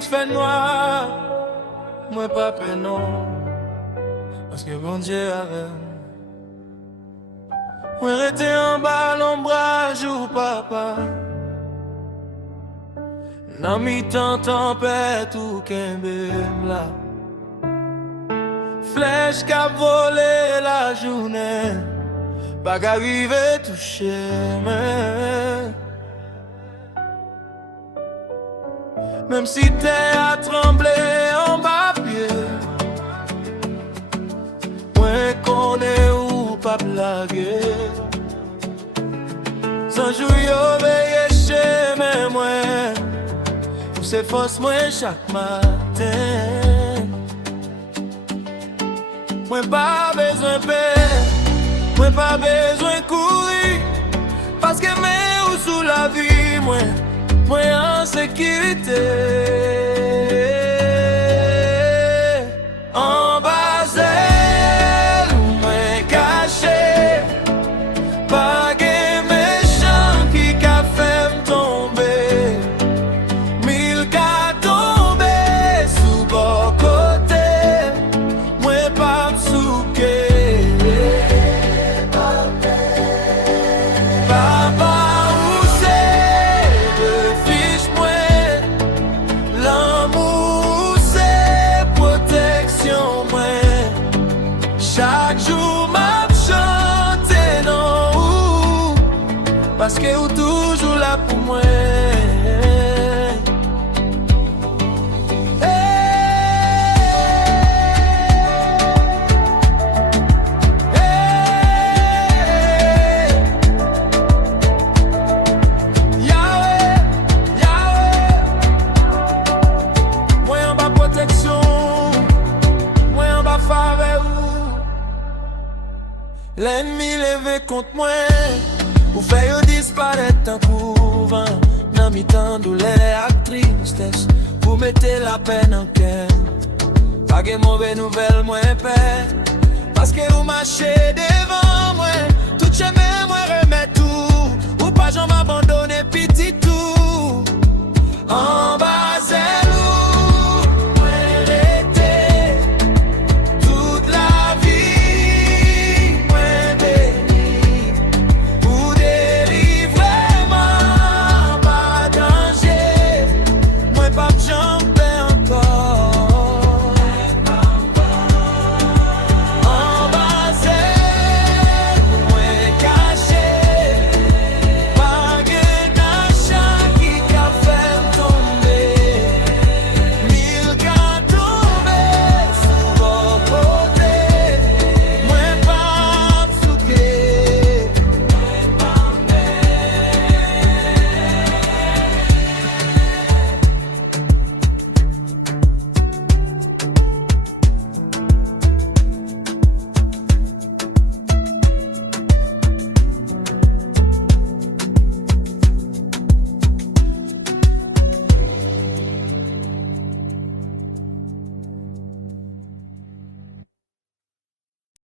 te fait noir, moi pas peur non, parce que bon Dieu avait. Moi rester en bas l'ombrage ou papa. Nan mi tempête ou kembe là. Flèche qu'a volé la journée, pas qu'arriver toucher mais. Même si t'es à trembler en bas pied, moi connais ou pas blaguer. Sans jour yo veille chez moi, pour ses forces moi chaque matin. Moi pas besoin de paix, moi pas besoin de courir, parce que mais ou sous la vie moi en sécurité. En bas elle, moi caché, pas de méchant qui qu'a fait me tomber. Mille qu'a tombé sous bon côté, moi pas m'souquer. Chaque jour m'a chanté non ou, parce que ou toujours là pour moi. L'ennemi levé contre moi, ou fait yo disparaître en courant. Nan mi temps douleur ak tristesse, vous mettez la peine en cœur. Pas de mauvaise nouvelle moi père, parce que vous marchez devant moi. Tout chemin moi remet tout, ou pas j'en m'abandonne petit tout. En bas elle